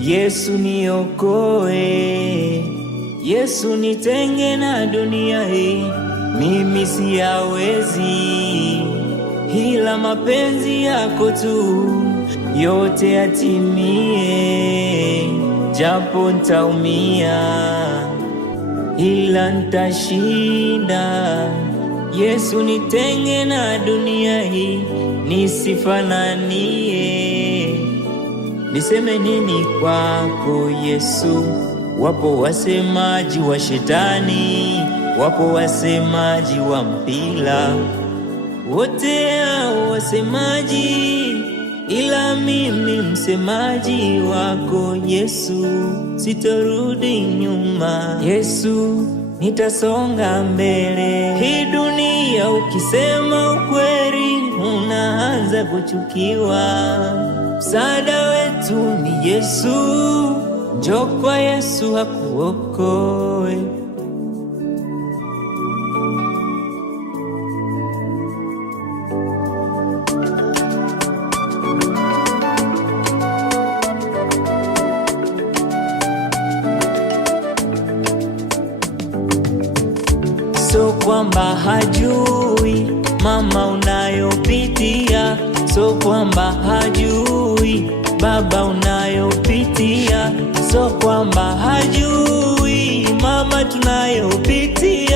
Yesu niokoe, Yesu nitenge na dunia hii, mimi siyawezi, ila mapenzi yako tu yote yatimie. Japo ntaumia, ila ntashinda. Yesu nitenge na dunia hii, nisifananie. Niseme nini kwako Yesu? Wapo wasemaji wa shetani, wapo wasemaji wa mpila, wote hao wasemaji, ila mimi msemaji wako Yesu, sitorudi nyuma. Yesu, nitasonga mbele. Hii dunia ukisema ukweli unaanza kuchukiwa. Msaada wetu ni Yesu, njoo kwa Yesu akuokoe. So kwamba hajui mama unayopitia, so kwamba hajui baba unayopitia, so kwamba hajui mama tunayopitia.